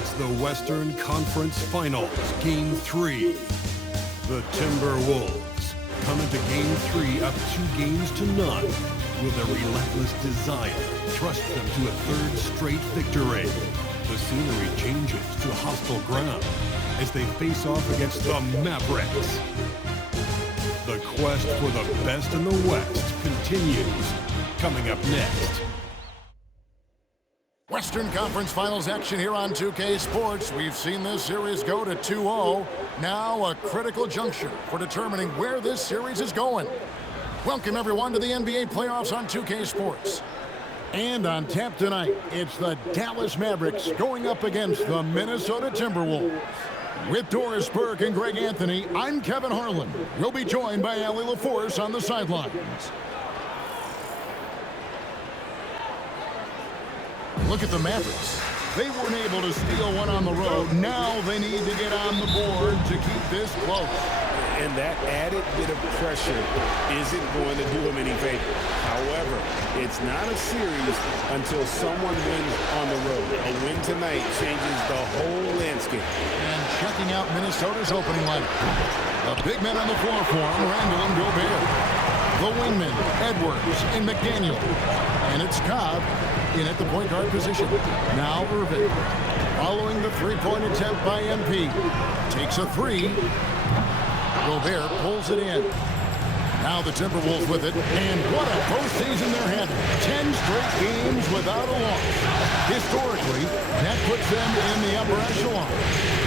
It's the Western Conference Finals, Game 3. The Timberwolves come into Game 3 up 2-0 will their relentless desire thrust them to a third straight victory. The scenery changes to hostile ground as they face off against the Mavericks. The quest for the best in the West continues. Coming up next. Western Conference Finals action here on 2K Sports. We've seen this series go to 2-0. Now a critical juncture for determining where this series is going. Welcome everyone to the NBA playoffs on 2K Sports. And on tap tonight, it's the Dallas Mavericks going up against the Minnesota Timberwolves. With Doris Burke and Greg Anthony, I'm Kevin Harlan. We'll be joined by Allie LaForce on the sidelines. Look at the Mavericks. They weren't able to steal one on the road. Now they need to get on the board to keep this close. And that added bit of pressure isn't going to do them any favor. However, it's not a series until someone wins on the road. A win tonight changes the whole landscape. And checking out Minnesota's opening lineup. The big men on the floor for him, Randall and Gobert. The wingmen, Edwards and McDaniel. And it's Cobb in at the point guard position. Now Irving. Following the three-point attempt by MP. Takes a three. Gobert pulls it in. Now the Timberwolves with it. And what a postseason they're having. 10 straight games without a loss. Historically, that puts them in the upper echelon.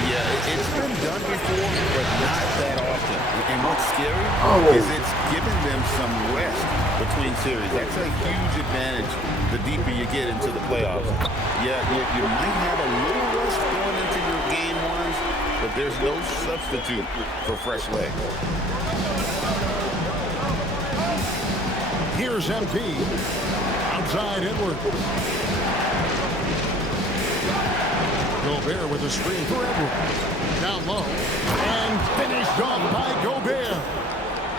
Yeah, it's been done before, but not that often. And what's scary is it's giving them some rest between series. That's a huge advantage the deeper you get into the playoffs. Yeah, you might have a little rest going into your game ones, but there's no substitute for fresh legs. Here's MP. Outside Edwards. Gobert with a screen for Edwards. Down low. And finished off by Gobert.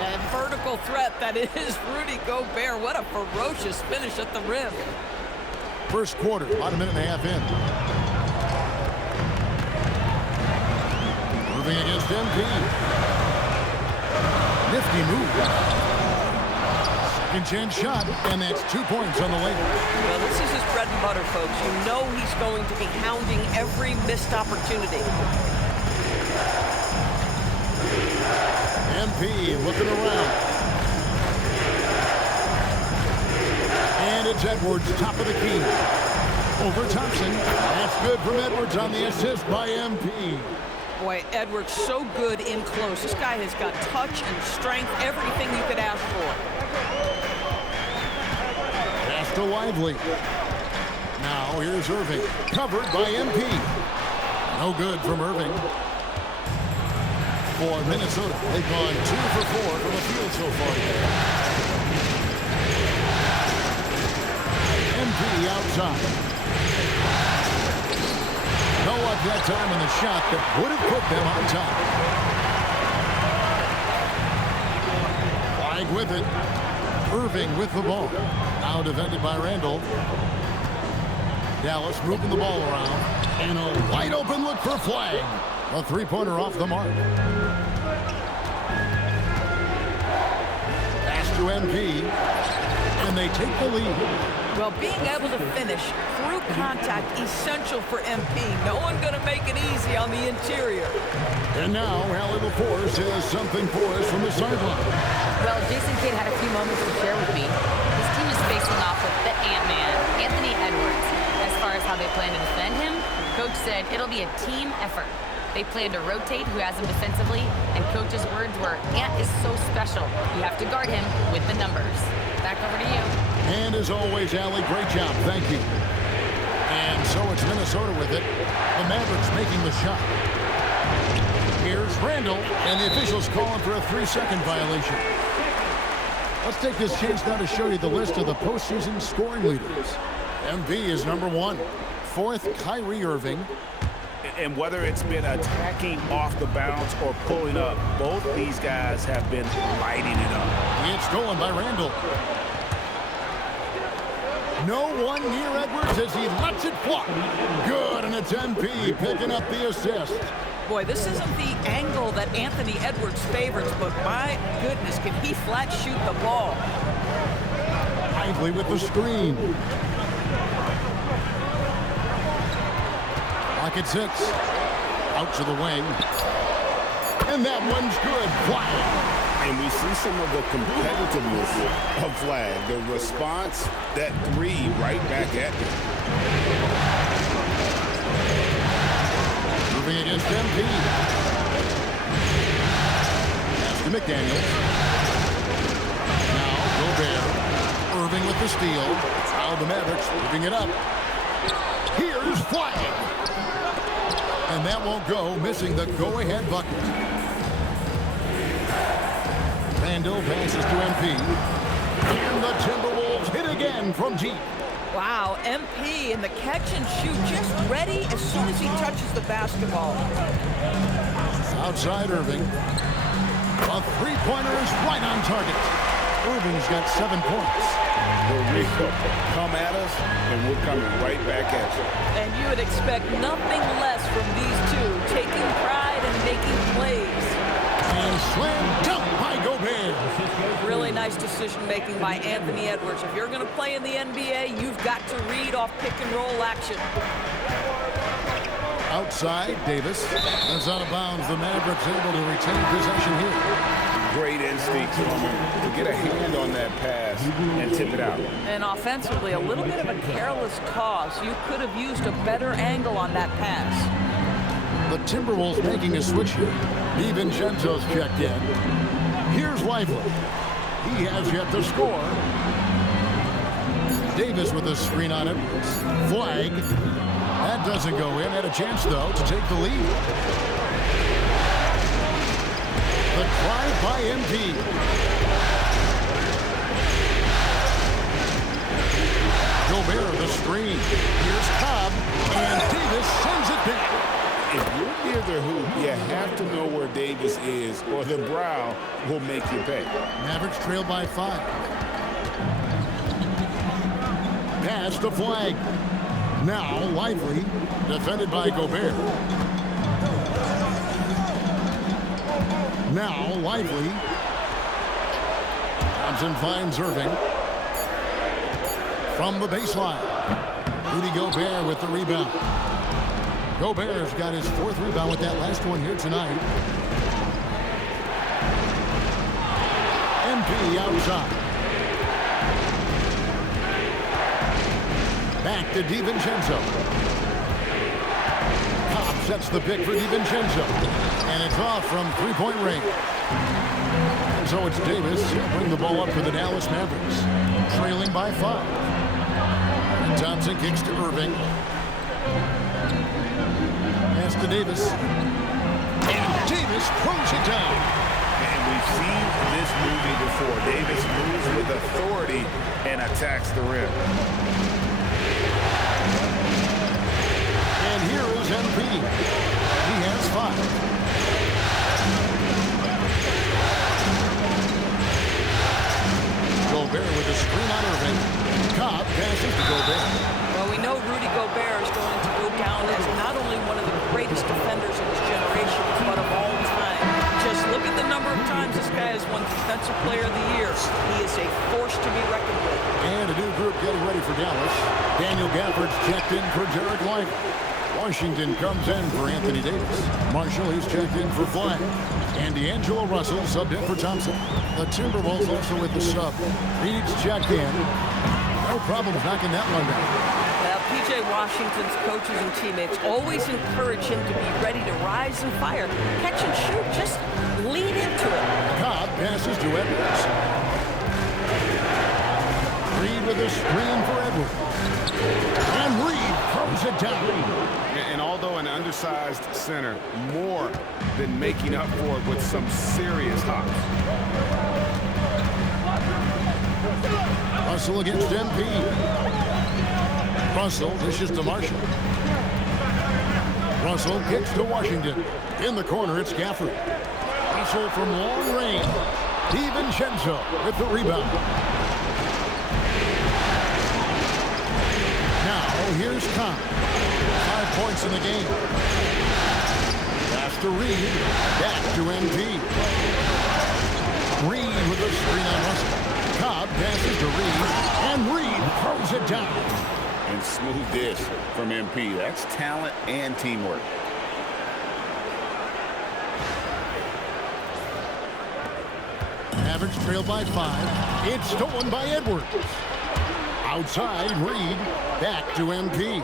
And vertical threat, that is Rudy Gobert. What a ferocious finish at the rim. First quarter, about a minute and a half in. Moving against MP. Nifty move. Second chance shot, and that's 2 points on the layup. Well, this is his bread and butter, folks. You know he's going to be hounding every missed opportunity. MP looking around. And it's Edwards, top of the key. Over Thompson. That's good from Edwards on the assist by MP. Boy, Edwards so good in close. This guy has got touch and strength, everything you could ask for. Pass to Lively. Now here's Irving. Covered by MP. No good from Irving. For Minnesota, they've gone 2 for 4 from the field so far. MP outside. No luck that time in the shot that would have put them on top. Flag with it. Irving with the ball. Now defended by Randall. Dallas moving the ball around. And a wide open look for Flag. A three-pointer off the mark. Pass to MP. And they take the lead. Well, being able to finish through contact, essential for MP. No one going to make it easy on the interior. And now, Allie LaForce has something for us from the sideline. Well, Jason Kidd had a few moments to share with me. His team is facing off with the Ant-Man, Anthony Edwards. As far as how they plan to defend him, Coach said it'll be a team effort. They plan to rotate who has him defensively, and Coach's words were, Ant is so special. You have to guard him with the numbers. Back over to you. And as always, Allie, great job. Thank you. And so it's Minnesota with it. The Mavericks making the shot. Here's Randall, and the officials calling for a 3-second violation. Let's take this chance now to show you the list of the postseason scoring leaders. MP is number 1. 4th, Kyrie Irving. And whether it's been attacking off the bounce or pulling up, both these guys have been lighting it up. It's stolen by Randall. No one near Edwards as he lets it fly. Good, and it's MP picking up the assist. Boy, this isn't the angle that Anthony Edwards favors, but my goodness, can he flat shoot the ball. Lively with the screen. Rockets hits. Out to the wing. And that one's good. Flag. And we see some of the competitiveness of Flag. The response, that three right back at him. Moving against MP. Pass to McDaniels. Now Gobert. Irving with the steal. Now the Mavericks moving it up. Here's Flag. And that won't go, missing the go-ahead bucket. Randall passes to MP. And the Timberwolves hit again from deep. Wow, MP in the catch and shoot, just ready as soon as he touches the basketball. Outside Irving. A three-pointer is right on target. Irving's got 7 points. Here we go. Come at us, and we're coming right back at you. And you would expect nothing less from these two, taking pride and making plays. And slam dunk by Gobert. Really nice decision-making by Anthony Edwards. If you're going to play in the NBA, you've got to read off pick-and-roll action. Outside, Davis. That's out of bounds. The Mavericks able to retain possession here. Great instinct from him to get a hand on that pass and tip it out. And offensively, a little bit of a careless toss. You could have used a better angle on that pass. The Timberwolves making a switch here. DiVincenzo's checked in. Here's Lively. He has yet to score. Davis with a screen on it. Flag. That doesn't go in. Had a chance, though, to take the lead. The drive by MP. Gobert the screen. Here's Cobb, and Davis sends it back. If you're near the hoop, you have to know where Davis is, or the brow will make you pay. Mavericks trail by 5. Pass to Flag. Now Lively, defended by Gobert. Now Lively. Thompson finds Irving. From the baseline. Rudy Gobert with the rebound. Gobert's got his 4th rebound with that last one here tonight. MP outside. Back to DiVincenzo. Cobb sets the pick for DiVincenzo. And it's off from three-point range. And so it's Davis. He'll bring the ball up for the Dallas Mavericks. Trailing by 5. And Thompson kicks to Irving. Pass to Davis. And Davis throws it down. And we've seen this movie before. Davis moves with authority and attacks the rim. And here is MP. He has 5. Gobert with the screen on Irving. Cobb passes to Gobert. Well, we know Rudy Gobert is going to go down as not only one of the greatest defenders of his generation, but of all time. Just look at the number of times this guy has won Defensive Player of the Year. He is a force to be reckoned with. And a new group getting ready for Dallas. Daniel Gafford's checked in for Derek Lively. Washington comes in for Anthony Davis. Marshall, he's checked in for Flag. And D'Angelo Russell subbed in for Thompson. The Timberwolves also with the sub. Reed's checked in. No problems knocking that one down. Well, P.J. Washington's coaches and teammates always encourage him to be ready to rise and fire. Catch and shoot, just lean into it. Cobb passes to Edwards. Reed with a screen for Edwards. And Reed throws it down. And although an undersized center, more than making up for it with some serious hops. Russell against MP. Russell dishes to Marshall. Russell kicks to Washington. In the corner, it's Gafford. Russell from long range. DiVincenzo with the rebound. here's Cobb. 5 points in the game. Pass to Reed. Back to MP. Reed with a screen on Russell. Cobb passes to Reed, and Reed throws it down. And smooth dish from MP. That's talent and teamwork. Mavericks trail by 5. It's stolen by Edwards. Outside, Reed. Back to MP.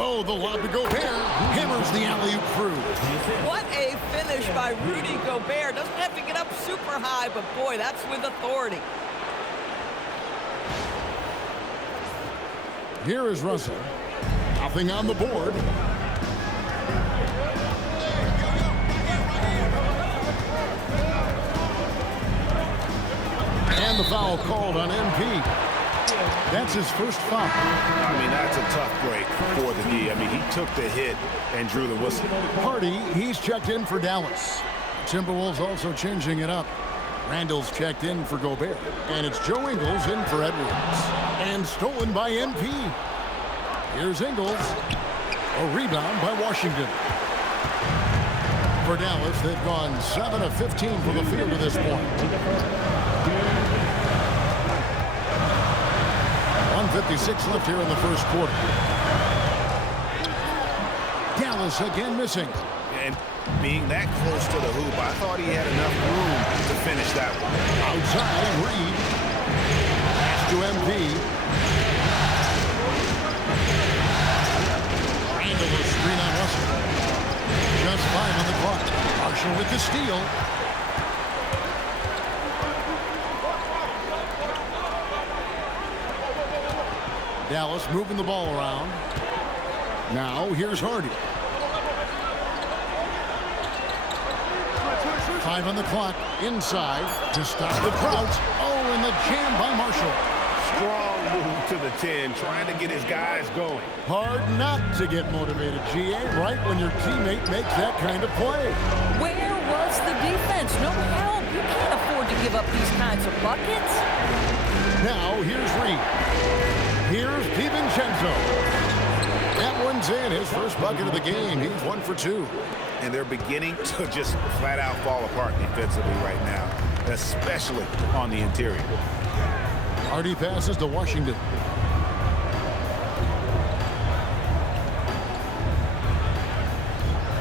Oh, the lob to Gobert. Hammers the alley-oop through. What a finish by Rudy Gobert. Doesn't have to get up super high, but boy, that's with authority. Here is Russell. Nothing on the board. And the foul called on MP. That's his first foul. I mean, that's a tough break for the D. I mean, he took the hit and drew the whistle. Hardy, he's checked in for Dallas. Timberwolves also changing it up. Randall's checked in for Gobert. And it's Joe Ingles in for Edwards. And stolen by MP. Here's Ingles. A rebound by Washington. For Dallas, they've gone 7 of 15 from the field to this point. 1:56 left here in the first quarter. Dallas again missing. And being that close to the hoop, I thought he had enough room to finish that one. Outside, Reed. Pass to MP. Randall a screen on Russell. Just 5 on the clock. Marshall with the steal. Dallas moving the ball around. Now here's Hardy. 5 on the clock. Inside to stop the crouch. Oh, and the jam by Marshall. Strong move to the 10, trying to get his guys going. Hard not to get motivated, GA, right when your teammate makes that kind of play. Where was the defense? No help. You can't afford to give up these kinds of buckets. Now here's Reed. Here's DiVincenzo. That one's in. His first bucket of the game. He's 1 for 2. And they're beginning to just flat out fall apart defensively right now, especially on the interior. Hardy passes to Washington.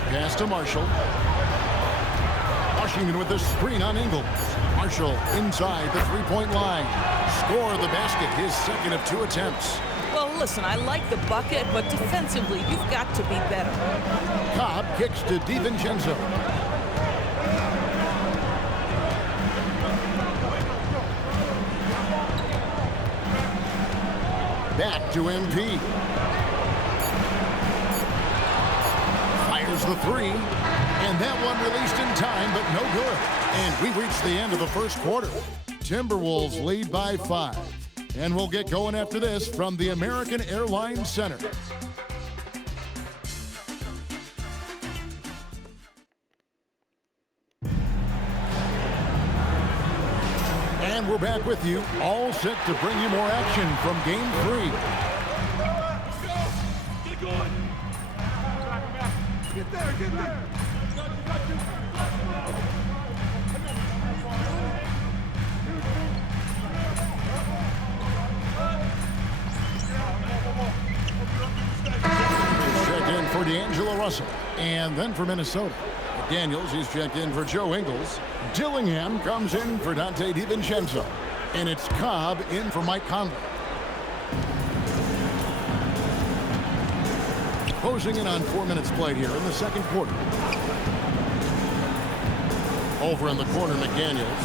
Pass to Marshall. Washington with the screen on Ingles. Marshall inside the three-point line. Score the basket, his second of 2 attempts. Well, listen, I like the bucket, but defensively, you've got to be better. Cobb kicks to DiVincenzo. Back to MP. Fires the 3. And that one released in time, but no good. And we reach the end of the first quarter. Timberwolves lead by 5. And we'll get going after this from the American Airlines Center. And we're back with you, all set to bring you more action from Game 3. Get going. Get there, get there. Checked in for D'Angelo Russell. And then for Minnesota, Daniels, he's checked in for Joe Ingles. Dillingham comes in for Dante DiVincenzo. And it's Cobb in for Mike Conley. Closing in on 4 minutes played here in the second quarter. Over in the corner, McDaniels.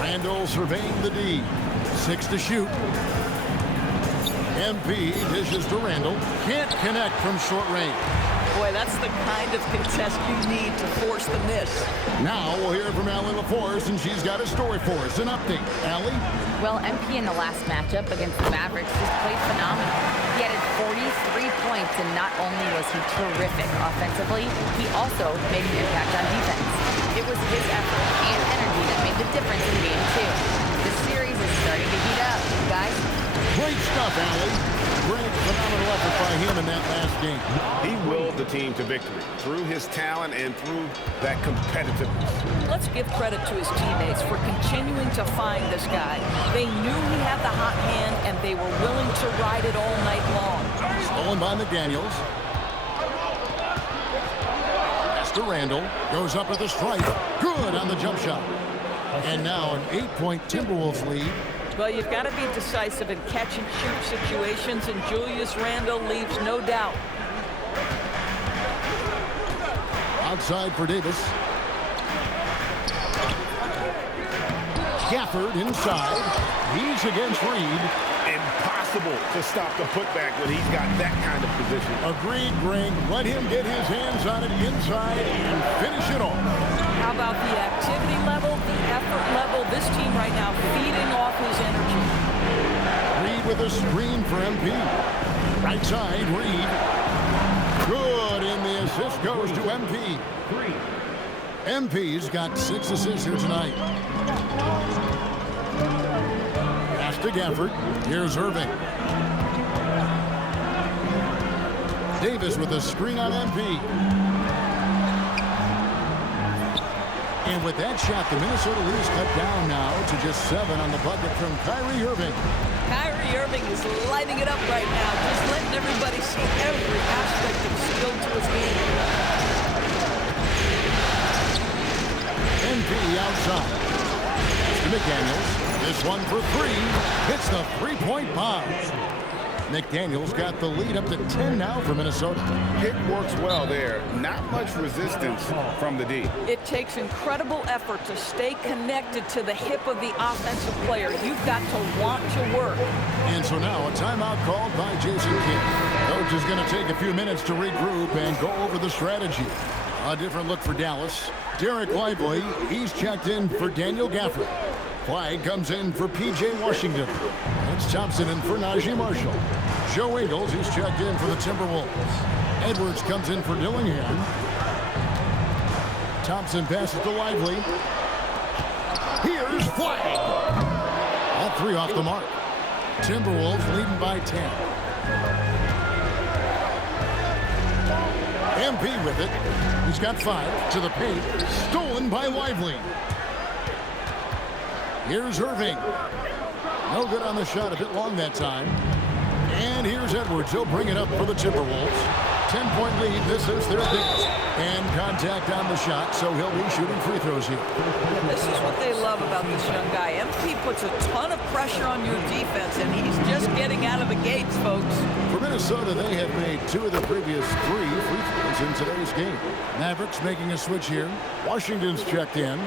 Randall surveying the D. 6 to shoot. MP dishes to Randall. Can't connect from short range. Boy, that's the kind of contest you need to force the miss. Now we'll hear from Allie LaForce, and she's got a story for us. An update. Allie? Well, MP in the last matchup against the Mavericks just played phenomenal. He added 43 points, and not only was he terrific offensively, he also made an impact on defense. It was his effort and energy phenomenal effort by him in that last game. He willed the team to victory through his talent and through that competitiveness. Let's give credit to his teammates for continuing to find this guy. They knew he had the hot hand, and they were willing to ride it all night long. Stolen by McDaniels. Pass to Randall. Goes up with a strike. Good on the jump shot. And now an 8-point Timberwolves lead. Well, you've got to be decisive in catch-and-shoot situations, and Julius Randle leaves no doubt. Outside for Davis. Gafford inside. He's against Reed. Impossible to stop the putback when he's got that kind of position. Agreed, Greg. Let him get his hands on it inside and finish it off. How about the activity level, the effort level? This team right now feeding off his energy. Reed with a screen for MP. Right side, Reed. Good, and the assist goes to MP. MP's got 6 assists here tonight. Pass to Gafford. Here's Irving. Davis with a screen on MP. And with that shot, the Minnesota lead's cut down now to just 7 on the bucket from Kyrie Irving. Kyrie Irving is lighting it up right now, just letting everybody see every aspect of skill to his game. MP outside. Pass to McDaniels. This one for 3. Hits the 3-point bomb. McDaniels got the lead up to 10 now for Minnesota. Pick works well there. Not much resistance from the D. It takes incredible effort to stay connected to the hip of the offensive player. You've got to want to work. And so now a timeout called by Jason Kidd. Coach is going to take a few minutes to regroup and go over the strategy. A different look for Dallas. Derek Lively, he's checked in for Daniel Gafford. Flag comes in for P.J. Washington. It's Thompson in for Najee Marshall. Joe Ingles, he's checked in for the Timberwolves. Edwards comes in for Dillingham. Thompson passes to Lively. Here's Flag. All 3 off the mark. Timberwolves leading by 10. MP with it. He's got 5 to the paint. Stolen by Lively. Here's Irving. No good on the shot, a bit long that time. And here's Edwards. He'll bring it up for the Timberwolves. 10-point lead. This is their biggest. And contact on the shot, so he'll be shooting free throws here. This is what they love about this young guy. MP puts a ton of pressure on your defense, and he's just getting out of the gates, folks. For Minnesota, they have made 2 of the previous 3 free throws in today's game. Mavericks making a switch here. Washington's checked in.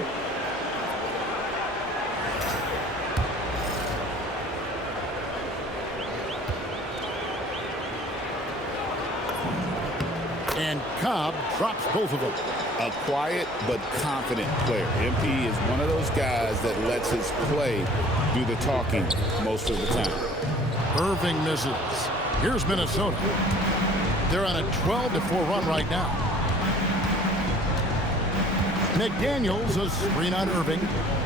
And Cobb drops both of them. A quiet but confident player. MP is one of those guys that lets his play do the talking most of the time. Irving misses. Here's Minnesota. They're on a 12-4 run right now. McDaniels, a screen on Irving.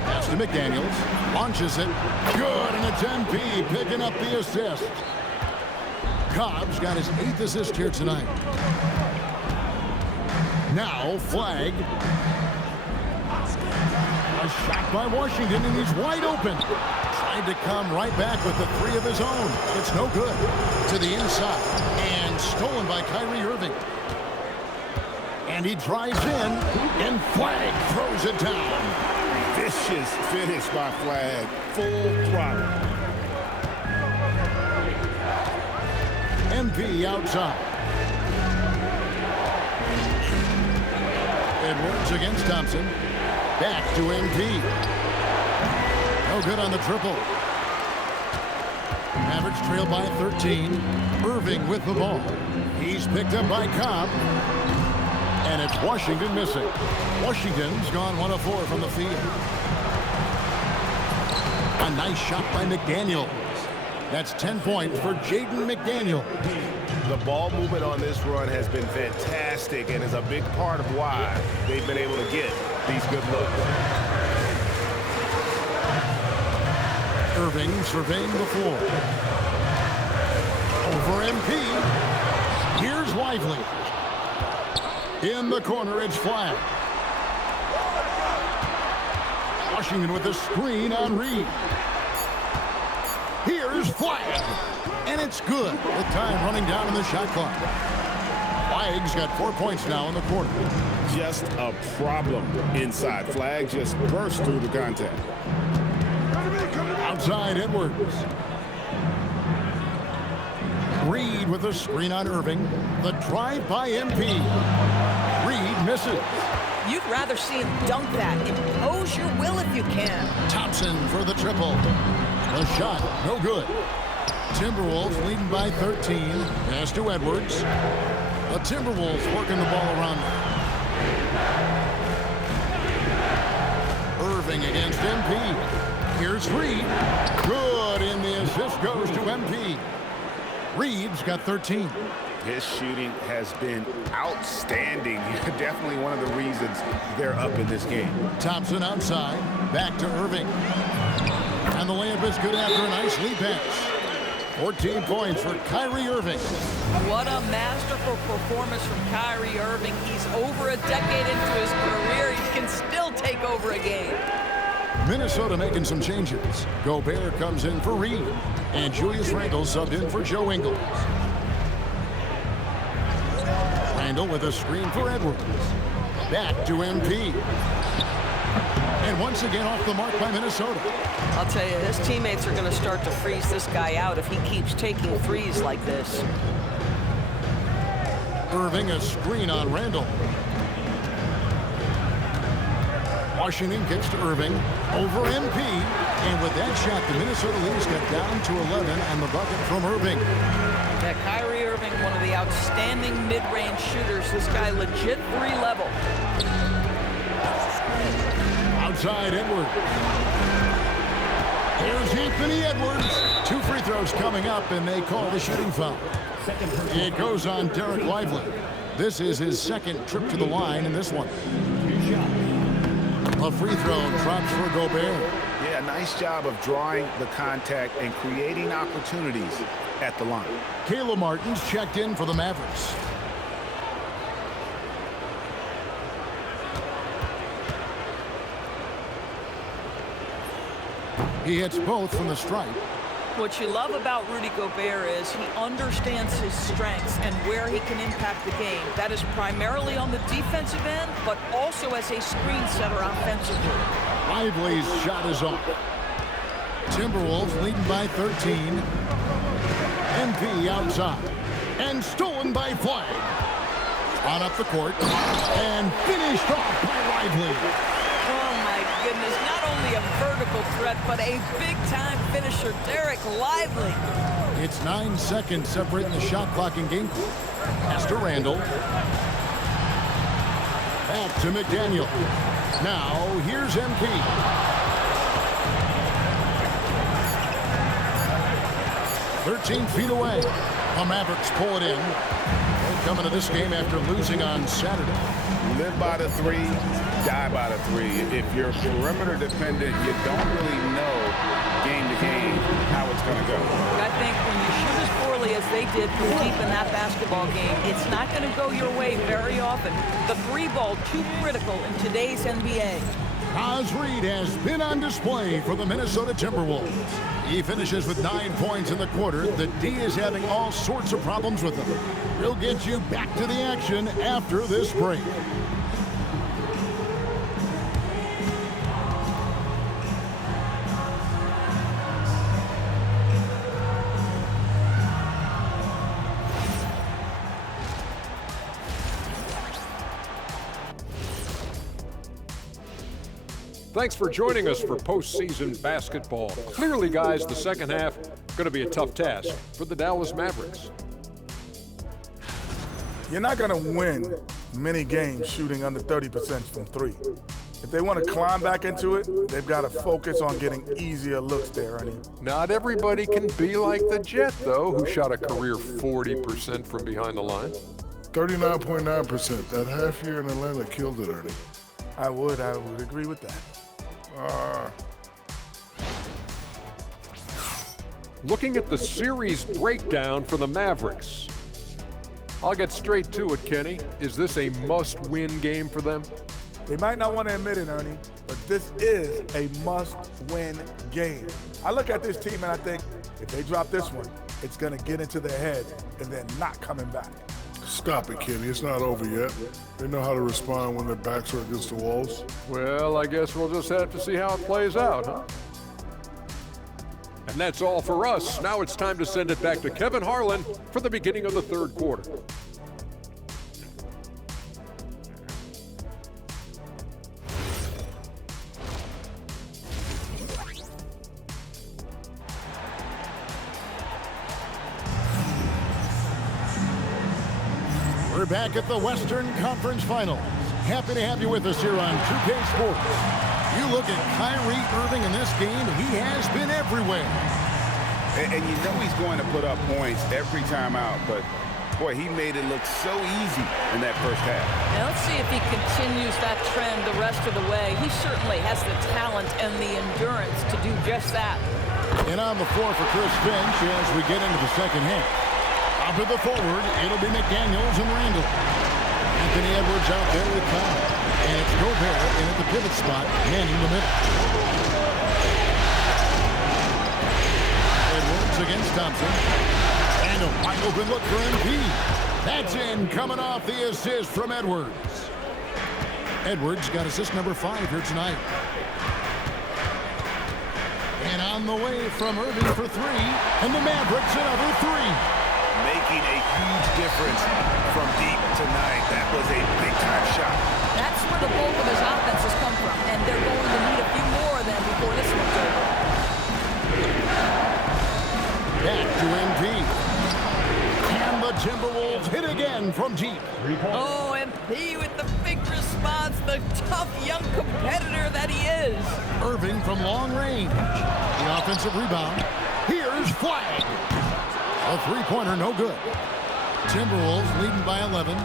Pass to McDaniels. Launches it. Good, and it's MP picking up the assist. Cobb's got his 8th assist here tonight. Now, Flag. A shot by Washington, and he's wide open. Tried to come right back with the 3 of his own. It's no good. To the inside. And stolen by Kyrie Irving. And he drives in, and Flag throws it down. Vicious finish by Flag. Full throttle. MP outside. Edwards against Thompson. Back to MP. No good on the triple. Mavericks trail by 13. Irving with the ball. He's picked up by Cobb. And it's Washington missing. Washington's gone 1 of 4 from the field. A nice shot by McDaniels. That's 10 points for Jaden McDaniel. The ball movement on this run has been fantastic and is a big part of why they've been able to get these good looks. Irving surveying the floor. Over MP. Here's Lively. In the corner, it's Flag. Washington with a screen on Reed. Here's Flag. And it's good with time running down in the shot clock. Flag's got 4 points now in the quarter. Just a problem inside. Flag just burst through the contact. Outside Edwards. Reed with a screen on Irving. The drive by MP. Reed misses. You'd rather see him dunk that. Impose your will if you can. Thompson for the triple. The shot, no good. Timberwolves leading by 13. Pass to Edwards. The Timberwolves working the ball around them. Irving against MP. Here's Reed. Good, and the assist goes to MP. Reed's got 13. His shooting has been outstanding. Definitely one of the reasons they're up in this game. Thompson outside. Back to Irving. And the layup is good after a nice lead pass. 14 points for Kyrie Irving. What a masterful performance from Kyrie Irving. He's over a decade into his career. He can still take over a game. Minnesota making some changes. Gobert comes in for Reed. And Julius Randle subbed in for Joe Ingles. Randle with a screen for Edwards. Back to MP. And once again off the mark by Minnesota. I'll tell you, his teammates are going to start to freeze this guy out if he keeps taking threes like this. Irving a screen on Randle. Washington kicks to Irving. Over MP. And with that shot, the Minnesota leaders got down to 11 on the bucket from Irving. Yeah, Kyrie Irving, one of the outstanding mid-range shooters. This guy legit 3-level. Outside Edwards. Here's Anthony Edwards. 2 free throws coming up, and they call the shooting foul. It goes on Derek Lively. This is his second trip to the line in this one. A free throw drops for Gobert. Yeah, nice job of drawing the contact and creating opportunities at the line. Caleb Martin's checked in for the Mavericks. He hits both from the stripe. What you love about Rudy Gobert is he understands his strengths and where he can impact the game. That is primarily on the defensive end, but also as a screen setter offensively. Lively's shot is off. Timberwolves leading by 13. MP outside. And stolen by Flag. On up the court. And finished off by Lively. Oh, my goodness. Not only a vertical threat, but a big-time finisher, Derek Lively. It's 9 seconds separating the shot clock and game clock. Pass to Randle. Back to McDaniel. Now, here's MP. "13 feet away. The Mavericks pull it in. They're coming to this game after losing on Saturday. Live by the 3, die by the 3. If you're perimeter dependent, you don't really know game to game how it's going to go. I think when you shoot as poorly as they did from deep in that basketball game, it's not going to go your way very often. The 3 ball too critical in today's NBA. Naz Reid has been on display for the Minnesota Timberwolves. He finishes with 9 points in the quarter. The D is having all sorts of problems with him. We'll get you back to the action after this break. Thanks for joining us for postseason basketball. Clearly, guys, the second half going to be a tough task for the Dallas Mavericks. You're not going to win many games shooting under 30% from 3. If they want to climb back into it, they've got to focus on getting easier looks there, Ernie. Not everybody can be like the Jet, though, who shot a career 40% from behind the line. 39.9%. That half year in Atlanta killed it, Ernie. I would agree with that. looking at the series breakdown for the Mavericks. I'll get straight to it, Kenny. Is this a must-win game for them? They might not want to admit it, Ernie, but this is a must-win game. I look at this team and I think if they drop this one, it's going to get into their head and then not coming back. Stop it, Kenny. It's not over yet. They know how to respond when their backs are against the walls. Well, I guess we'll just have to see how it plays out, huh? And that's all for us. Now it's time to send it back to Kevin Harlan for the beginning of the third quarter. We're back at the Western Conference Finals. Happy to have you with us here on 2K Sports. You look at Kyrie Irving in this game, he has been everywhere. And you know he's going to put up points every time out, but boy, he made it look so easy in that first half. Now let's see if he continues that trend the rest of the way. He certainly has the talent and the endurance to do just that. And on the floor for Chris Finch as we get into the second half. Up at the forward, it'll be McDaniels and Randall. Anthony Edwards out there with Cobb. And it's Gobert in at the pivot spot, manning the middle. Edwards against Thompson. And a wide open look for MP. That's in, coming off the assist from Edwards. Edwards got assist number 5 here tonight. And on the way from Irving for 3. And the Mavericks another 3. Making a huge difference from deep tonight. That was a big-time shot. That's where the bulk of his offense has come from, and they're going to need a few more of them before this one's over. Back to MP. And the Timberwolves hit again from deep. Oh, MP with the big response, the tough young competitor that he is. Irving from long range. The offensive rebound. Here's Flag. A three-pointer, no good. Timberwolves leading by 11.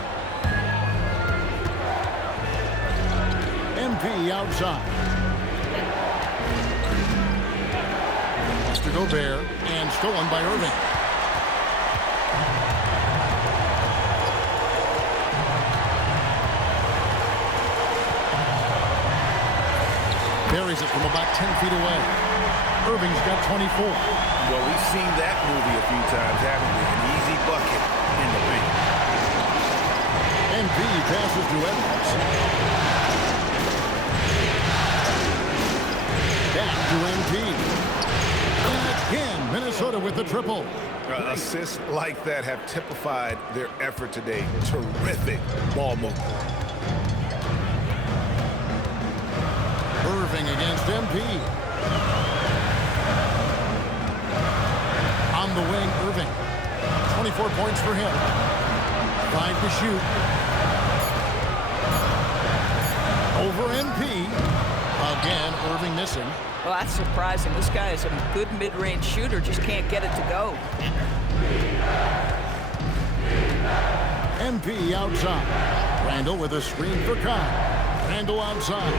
MP outside. To Gobert, and stolen by Irving. Buries it from about 10 feet away. Irving's got 24. Well, we've seen that movie a few times, haven't we? An easy bucket in the paint. MP passes to Edwards. Back to MP. And again, Minnesota with the triple. Assists like that have typified their effort today. Terrific ball movement. Irving against MP. On the wing, Irving. 24 points for him. 5 to shoot. Over MP. Again, Irving missing. Well, that's surprising. This guy is a good mid-range shooter, just can't get it to go. MP outside. Randall with a screen for Kyle. Randall outside.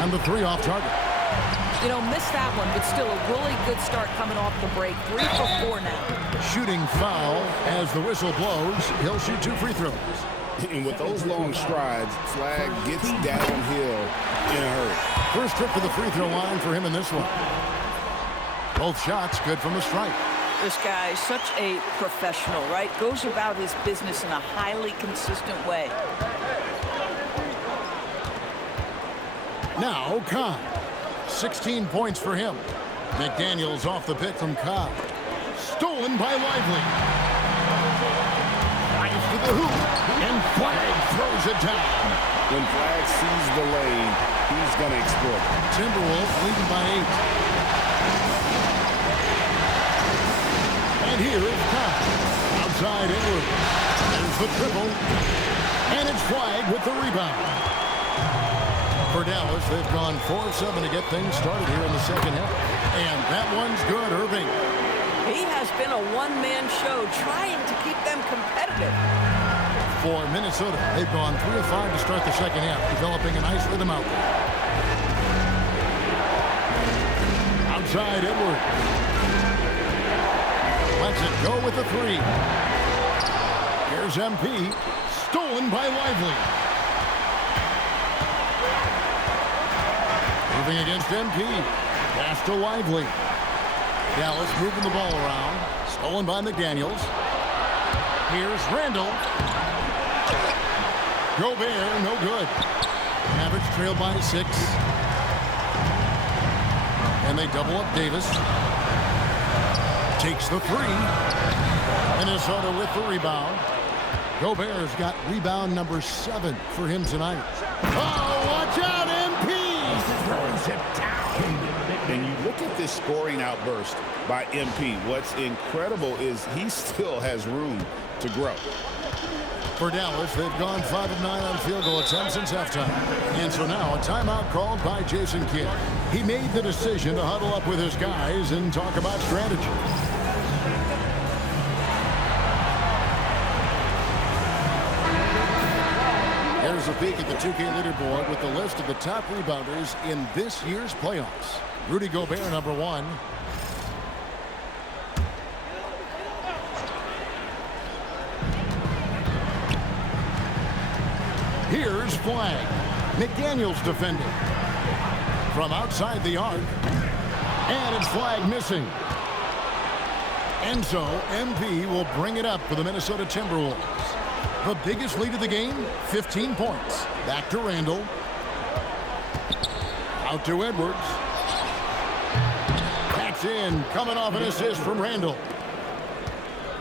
And the 3 off target. You know, missed that one, but still a really good start coming off the break. 3 for 4 now. Shooting foul as the whistle blows. He'll shoot 2 free throws. And with those long strides, Flag gets downhill in a hurry. First trip to the free throw line for him in this one. Both shots good from the stripe. This guy is such a professional, right? Goes about his business in a highly consistent way. Now, Cobb. 16 points for him. McDaniels off the pick from Cobb. Stolen by Lively. Drives to the hoop. And Flag throws it down. When Flag sees the lane, he's going to exploit. Timberwolves leading by 8. And here is Cobb. Outside Edwards. There's the triple. And it's Flag with the rebound. For Dallas, they've gone 4 of 7 to get things started here in the second half. And that one's good, Irving. He has been a one-man show trying to keep them competitive. For Minnesota, they've gone 3 of 5 to start the second half, developing a nice rhythm out there. Outside Edwards. go with the three. Here's MP. Stolen by Lively. Moving against MP. Pass to Lively. Dallas moving the ball around. Stolen by McDaniels. Here's Randall. Gobert, no good. Mavericks trail by 6. And they double up Davis. Takes the three. Minnesota with the rebound. Gobert's got rebound number 7 for him tonight. Oh, watch out, MP! Throws it down. And you look at this scoring outburst by MP. What's incredible is he still has room to grow. For Dallas, they've gone 5 of 9 on field goal attempts since halftime. And so now a timeout called by Jason Kidd. He made the decision to huddle up with his guys and talk about strategy. Here's a peek at the 2K leaderboard with the list of the top rebounders in this year's playoffs. Rudy Gobert, number 1. Here's Flag. McDaniels defending. From outside the arc. And it's Flag missing. And so MP will bring it up for the Minnesota Timberwolves. The biggest lead of the game, 15 points. Back to Randall. Out to Edwards. That's in. Coming off an assist from Randall.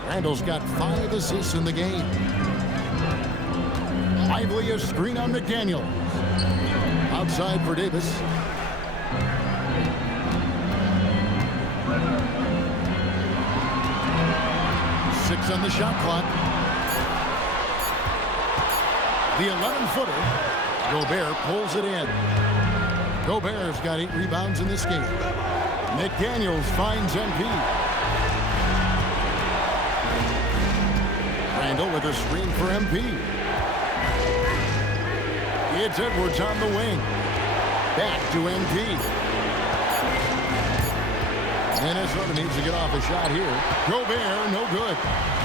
Randall's got 5 assists in the game. Lively a screen on McDaniel. Outside for Davis. Six on the shot clock. The 11-footer. Gobert pulls it in. Gobert's got 8 rebounds in this game. McDaniels finds MP. Randall with a screen for MP. It's Edwards on the wing. Back to MP. Minnesota needs to get off a shot here. Gobert, no good.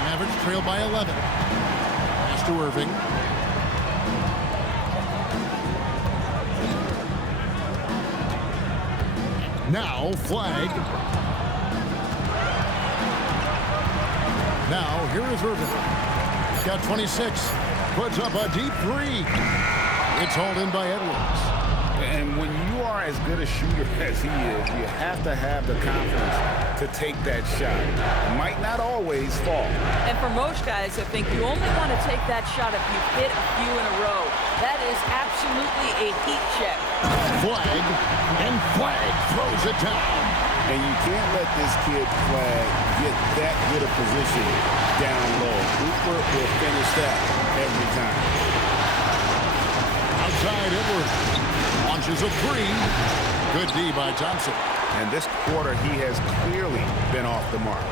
Mavericks trail by 11. Pass to Irving. Now Flag. Now here is Irving. He's got 26. Puts up a deep 3. It's hauled in by Edwards. And when you are as good a shooter as he is, you have to have the confidence to take that shot. It might not always fall. And for most guys, I think you only want to take that shot if you've hit a few in a row. That is absolutely a heat check. Flag, and Flag throws it down. And you can't let this kid Flag get that good a position down low. Cooper will finish that every time. Outside Edwards. Launches a 3. Good D by Thompson. And this quarter, he has clearly been off the mark.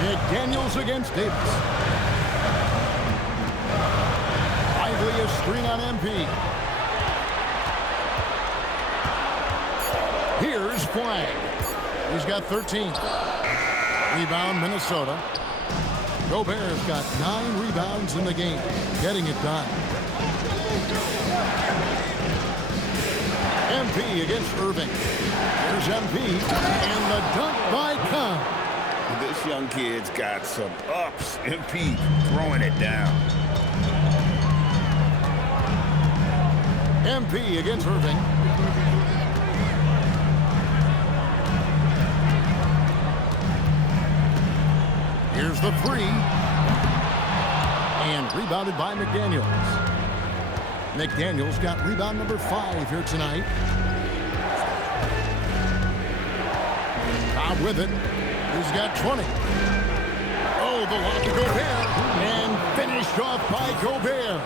McDaniels against Davis. Lively a screen on MP. Here's Flag. He's got 13. Rebound Minnesota. Gobert's got 9 rebounds in the game, getting it done. MP against Irving. Here's MP, and the dunk by Khan. This young kid's got some ups. MP throwing it down. MP against Irving. Here's the 3. And rebounded by McDaniels. McDaniels got rebound number 5 here tonight. Cobb with it. He's got 20. Oh, the lob to Gobert. And finished off by Gobert.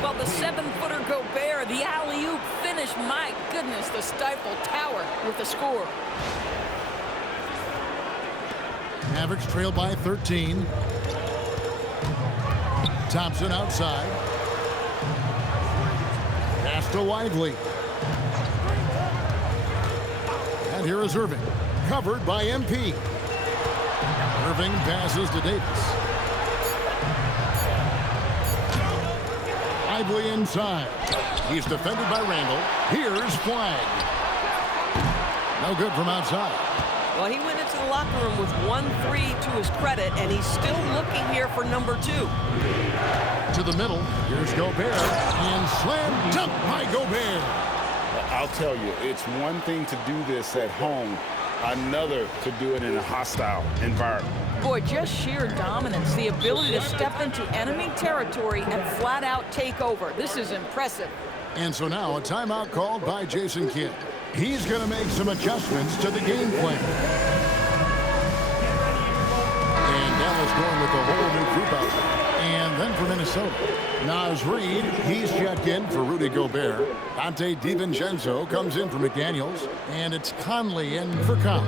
Well, the 7-footer Gobert, the alley-oop finish. My goodness, the Stifle Tower with the score. Mavericks trail by 13. Thompson outside. Pass to Lively. And here is Irving. Covered by MP. Irving passes to Davis. Lively inside. He's defended by Randall. Here's Flag. No good from outside. Well, he went into the locker room with 1-3 to his credit, and he's still looking here for number 2. To the middle. Here's Gobert. And slam dunk by Gobert. I'll tell you, it's one thing to do this at home, another to do it in a hostile environment. Boy, just sheer dominance, the ability to step into enemy territory and flat out take over. This is impressive. And so now a timeout called by Jason Kidd. He's going to make some adjustments to the game plan. And Dallas going with a whole new group out there. And then for Minnesota, Naz Reid, he's checked in for Rudy Gobert. Dante DiVincenzo comes in for McDaniels. And it's Conley in for Cobb.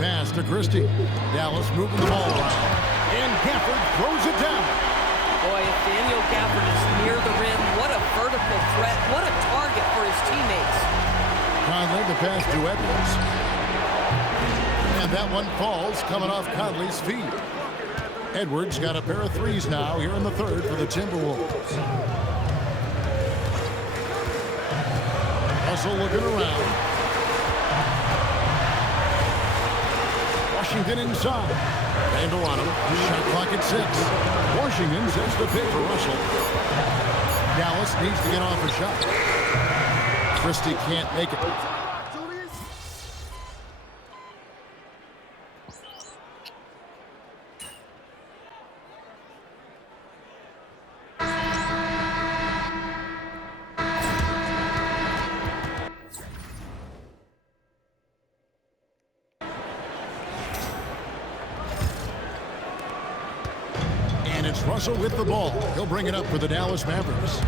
Pass to Christie. Dallas moving the ball around. And Gafford throws it down. Boy, if Daniel Gafford is near the rim, what a vertical threat. What a target for his teammates. Conley the pass to Edwards. And that one falls coming off Conley's feet. Edwards got a pair of threes now here in the third for the Timberwolves. Russell looking around. Washington inside. Randall on him. Shot clock at 6. Washington sets the pick for Russell. Dallas needs to get off a shot. Christie can't make it. Russell with the ball. He'll bring it up for the Dallas Mavericks.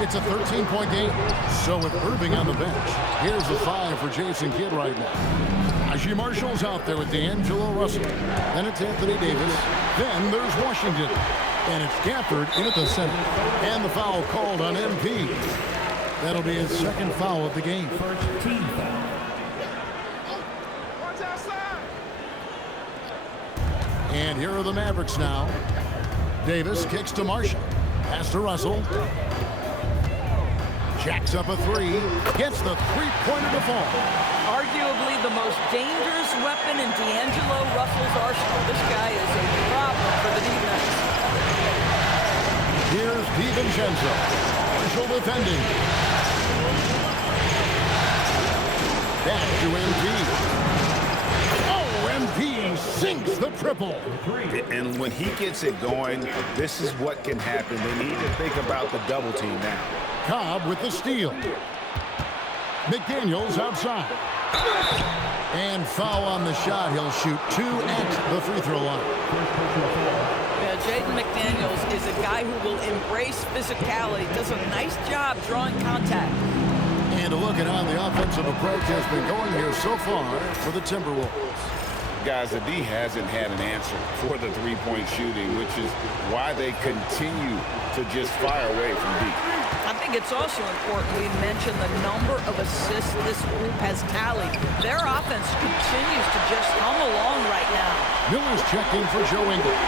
It's a 13-point game. So with Irving on the bench, here's the 5 for Jason Kidd right now. Najee Marshall's out there with D'Angelo Russell. Then it's Anthony Davis. Then there's Washington. And it's Gafford in at the center. And the foul called on MP. That'll be his second foul of the game. First team foul. And here are the Mavericks now. Davis kicks to Marshall. Pass to Russell. Jacks up a 3. Gets the three-pointer to fall. Arguably the most dangerous weapon in D'Angelo Russell's arsenal. This guy is a problem for the defense. Here's DiVincenzo. Marshall defending. Back to MP. MP sinks the triple. And when he gets it going, this is what can happen. They need to think about the double team now. Cobb with the steal. McDaniels outside. And foul on the shot. He'll shoot 2 at the free throw line. Yeah, Jaden McDaniels is a guy who will embrace physicality. Does a nice job drawing contact. And a look at how the offensive approach has been going here so far for the Timberwolves. Guys, the D hasn't had an answer for the three-point shooting, which is why they continue to just fire away from deep. I think it's also important we mention the number of assists this group has tallied. Their offense continues to just hum along right now. Miller's checking for Joe Ingles.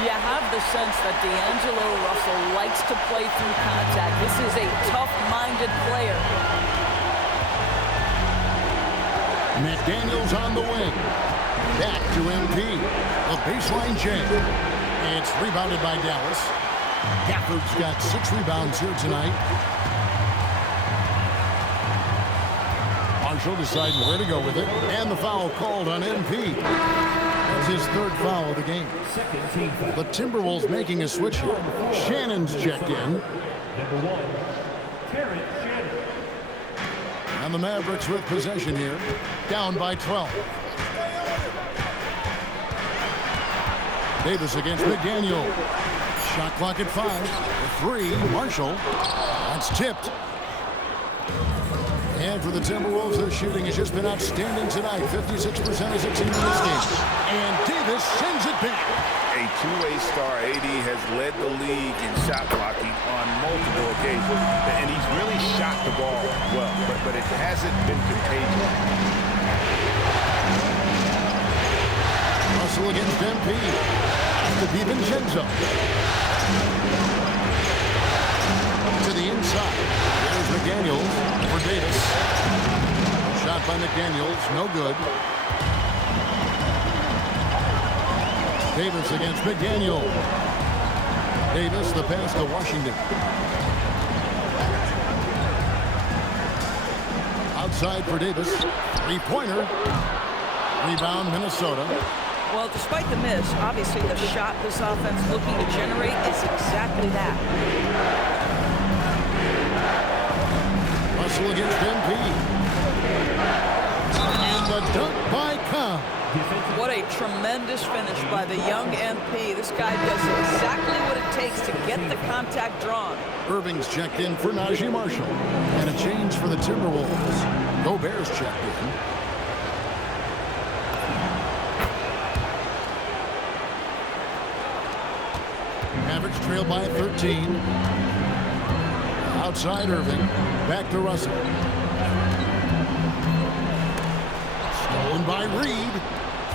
You have the sense that D'Angelo Russell likes to play through contact. This is a tough-minded player. McDaniels on the wing. Back to MP. A baseline jam. It's rebounded by Dallas. Gafford's got 6 rebounds here tonight. Marshall deciding where to go with it. And the foul called on MP. That's his 3rd foul of the game. The Timberwolves making a switch here. Shannon's checked in. Number 1, Terrence Shannon. And the Mavericks with possession here. Down by 12. Davis against McDaniel. Shot clock at 5. The 3, Marshall. That's tipped. And for the Timberwolves, their shooting has just been outstanding tonight. 56% as a team in this game. And Davis sends it back. A two-way star, AD, has led the league in shot blocking on multiple occasions. And he's really shot the ball well, but it hasn't been contagious. Russell against MP. To DiVincenzo. To the inside. There's McDaniels for Davis. Shot by McDaniels, no good. Davis against McDaniel. Davis, the pass to Washington. Outside for Davis. Three-pointer. Rebound, Minnesota. Well, despite the miss, obviously the shot this offense looking to generate is exactly that. Russell against MP. And the dunk by Cobb. What a tremendous finish by the young MP. This guy does exactly what it takes to get the contact drawn. Irving's checked in for Najee Marshall. And a change for the Timberwolves. Gobert's checked in. Mavericks trail by 13. Outside Irving. Back to Russell. Stolen by Reed.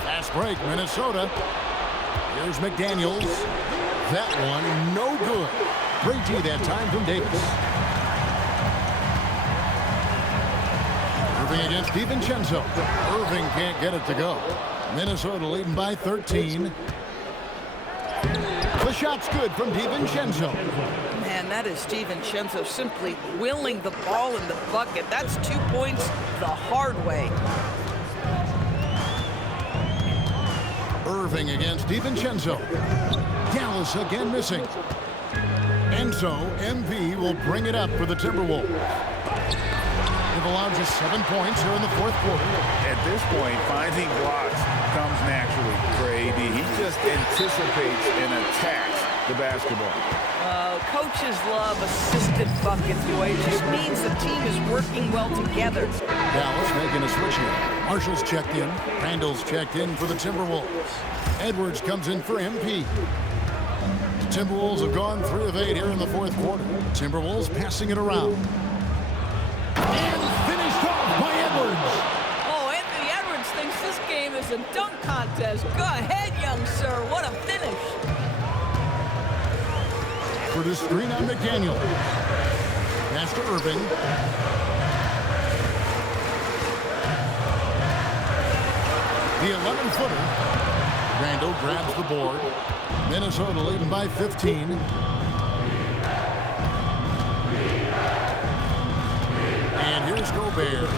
Fast break, Minnesota. Here's McDaniels. That one, no good. Brady that time from Davis. Irving against DiVincenzo. Irving can't get it to go. Minnesota leading by 13. The shot's good from DiVincenzo. Man, that is DiVincenzo simply willing the ball in the bucket. That's 2 points the hard way. Irving against DiVincenzo. Dallas again missing. And so MP will bring it up for the Timberwolves. They've allowed just 7 points here in the fourth quarter. At this point, finding blocks comes naturally for AD. He just anticipates and attacks the basketball. Coaches love assisted buckets, the way it just means the team is working well together. Dallas making a switch here. Marshall's checked in. Randall's checked in for the Timberwolves. Edwards comes in for MP. The Timberwolves have gone 3 of 8 here in the fourth quarter. Timberwolves passing it around. And finished off by Edwards. Oh, Anthony Edwards thinks this game is a dunk contest. Go ahead, young sir. What a finish. For the screen on McDaniel. Pass to Irving. The 11-footer. Randall grabs the board. Minnesota leading by 15. And here's Gobert.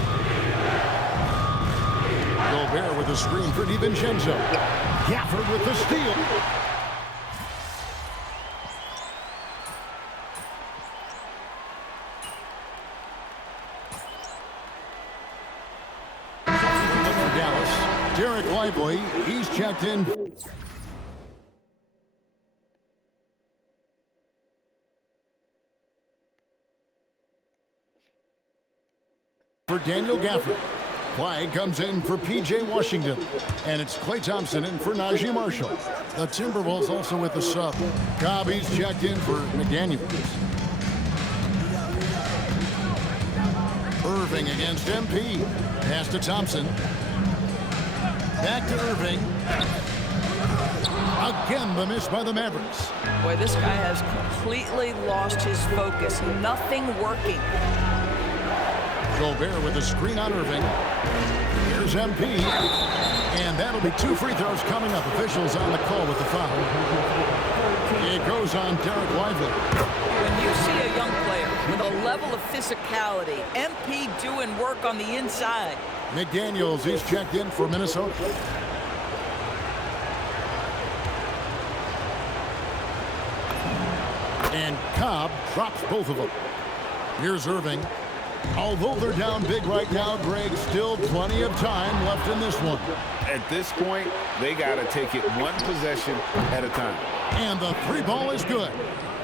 Gobert with a screen for DiVincenzo. Gafford with the steal. Derek Lively, he's checked in. For Daniel Gafford. Clyde comes in for P.J. Washington. And it's Klay Thompson in for Najee Marshall. The Timberwolves also with the sub. Cobb, he's checked in for McDaniels. Irving against MP. Pass to Thompson. Back to Irving. Again, the miss by the Mavericks. Boy, this guy has completely lost his focus. Nothing working. Gobert with a screen on Irving. Here's MP. And that'll be 2 free throws coming up. Officials on the call with the foul. It goes on Derek Lively. When you see a young player with a level of physicality, MP doing work on the inside. McDaniels, he's checked in for Minnesota. And Cobb drops both of them. Here's Irving. Although they're down big right now, Greg, still plenty of time left in this one. At this point, they got to take it one possession at a time. And the 3-ball is good.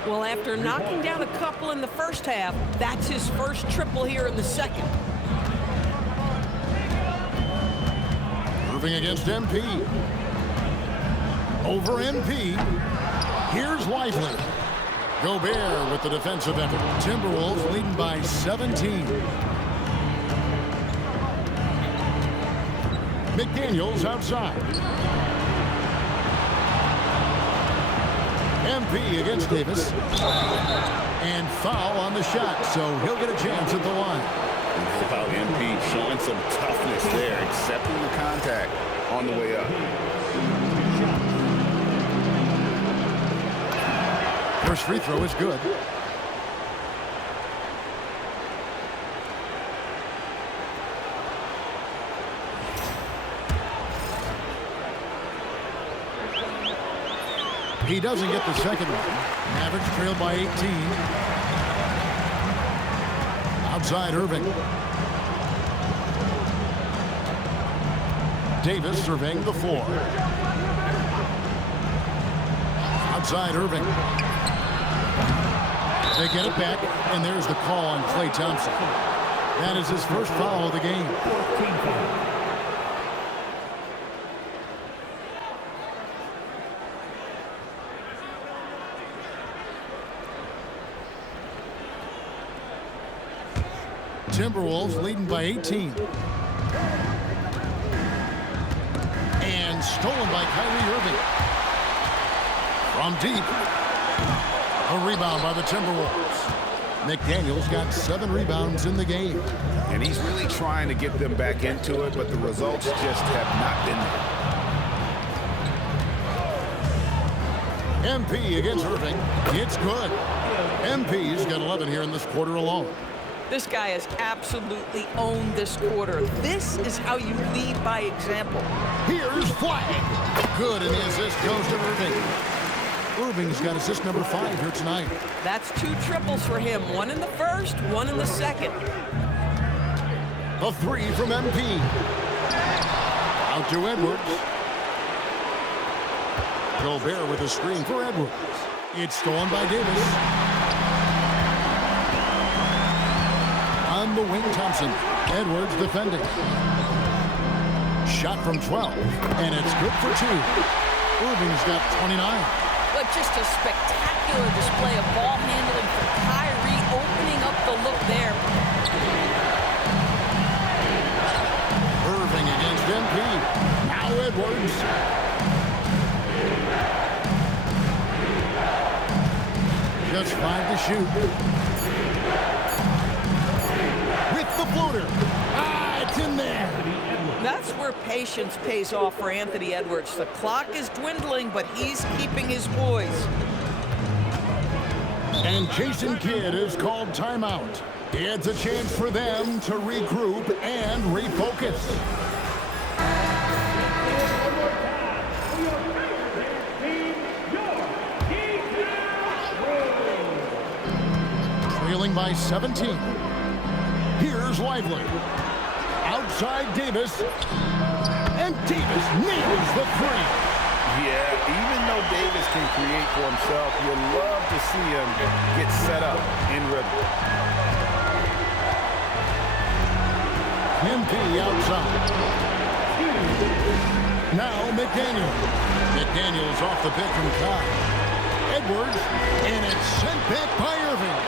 Well, after knocking down a couple in the first half, that's his first triple here in the second. Irving against MP. Over MP. Here's Lively. Gobert with the defensive effort. Timberwolves leading by 17. McDaniels outside. MP against Davis. And foul on the shot, so he'll get a chance at the line. And how about MP showing some toughness there, accepting the contact on the way up. First free throw is good. He doesn't get the second one. Mavericks trail by 18. Outside Irving. Davis surveying the floor. Outside Irving. They get it back, and there's the call on Klay Thompson. That is his first foul of the game. Timberwolves leading by 18. And stolen by Kyrie Irving. From deep. A rebound by the Timberwolves. McDaniel's got 7 rebounds in the game. And he's really trying to get them back into it, but the results just have not been there. MP against Irving. It's good. MP's got 11 here in this quarter alone. This guy has absolutely owned this quarter. This is how you lead by example. Here's Flag. Good, and the assist goes to Irving. Irving's got assist number 5 here tonight. That's 2 triples for him. 1 in the first, 1 in the second. A 3 from MP. Out to Edwards. Gobert with a screen for Edwards. It's stolen by Davis. On the wing, Thompson. Edwards defending. Shot from 12, and it's good for 2. Irving's got 29. But just a spectacular display of ball handling for Kyrie, opening up the look there. Irving against MP. Now Edwards. Just 5 to shoot. With the floater. It's in there. That's where patience pays off for Anthony Edwards. The clock is dwindling, but he's keeping his poise. And Jason Kidd is called timeout. It's a chance for them to regroup and refocus. Trailing by 17. Here's Lively. Outside Davis. And Davis nails the 3. Yeah, even though Davis can create for himself, you love to see him get set up in rhythm. MP outside. Now McDaniel. McDaniel's off the pick from Kyle. Edwards, and it's sent back by Irving.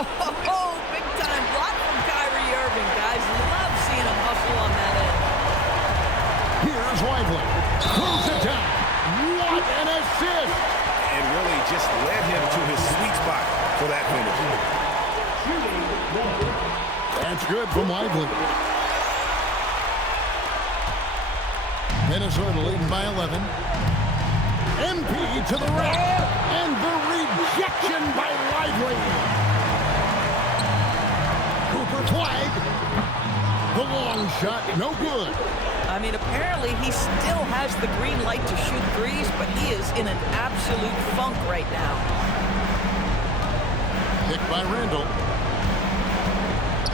Whoa, big time block from Kyrie Irving, guys. Love seeing him hustle on that end. Here's Lively. Throws it down. What an assist! And really just led him to his sweet spot for that finish. That's good from Lively. Minnesota leading by 11. MP to the rack. And the rejection by Lively. Cooper Flag. The long shot, no good. I mean, apparently he still has the green light to shoot threes, but he is in an absolute funk right now. Picked by Randall.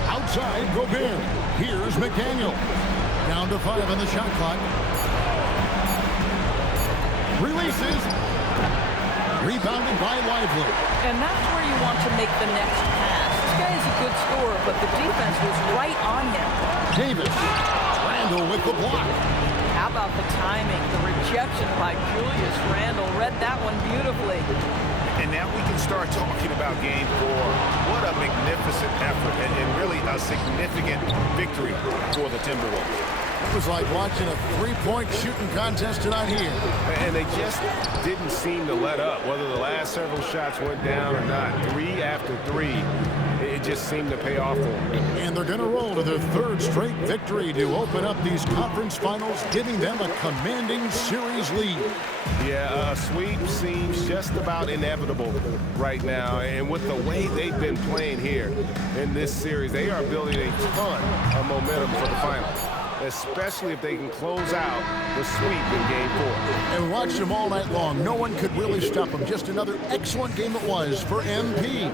Outside, Gobert. Here's McDaniel. Down to 5 on the shot clock. Releases. Rebounded by Lively. And that's where you want to make the next pass. This guy is a good scorer, but the defense was right on him. Davis. Randall with the block. How about the timing? The rejection by Julius Randle. Read that one beautifully. And now we can start talking about game 4. What a magnificent effort and really a significant victory for the Timberwolves. It was like watching a three-point shooting contest tonight here. And they just didn't seem to let up, whether the last several shots went down or not. 3 after 3, it just seemed to pay off for them. And they're going to roll to their third straight victory to open up these conference finals, giving them a commanding series lead. Yeah, a sweep seems just about inevitable right now. And with the way they've been playing here in this series, they are building a ton of momentum for the finals, especially if they can close out the sweep in Game 4. And watched them all night long. No one could really stop them. Just another excellent game it was for MP.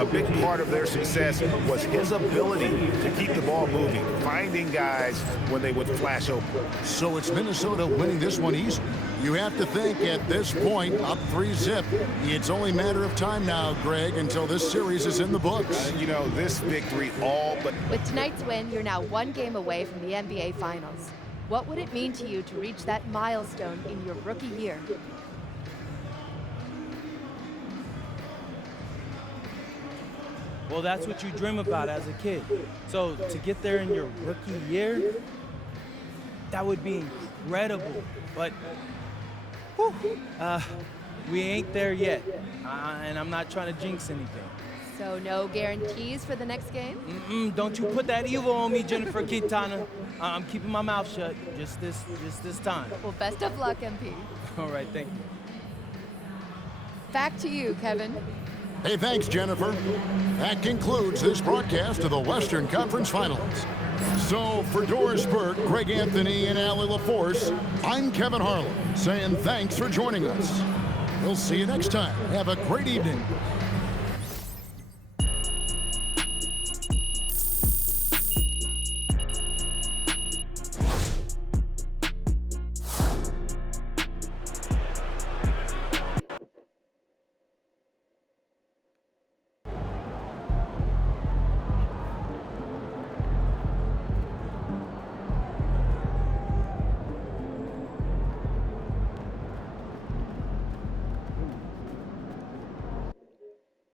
A big part of their success was his ability to keep the ball moving, finding guys when they would flash open. So it's Minnesota winning this one easy. You have to think at this point, up 3-0. It's only a matter of time now, Greg, until this series is in the books. You know, this victory all but... With tonight's win, you're now 1 game away from the NBA Finals. What would it mean to you to reach that milestone in your rookie year? Well, that's what you dream about as a kid. So to get there in your rookie year, that would be incredible. But we ain't there yet, and I'm not trying to jinx anything. So no guarantees for the next game? Don't you put that evil on me, Jennifer Quintana. I'm keeping my mouth shut just this time. Well, best of luck, MP. All right, thank you. Back to you, Kevin. Hey, thanks, Jennifer. That concludes this broadcast of the Western Conference Finals. So for Doris Burke, Greg Anthony, and Allie LaForce, I'm Kevin Harlan, saying thanks for joining us. We'll see you next time. Have a great evening.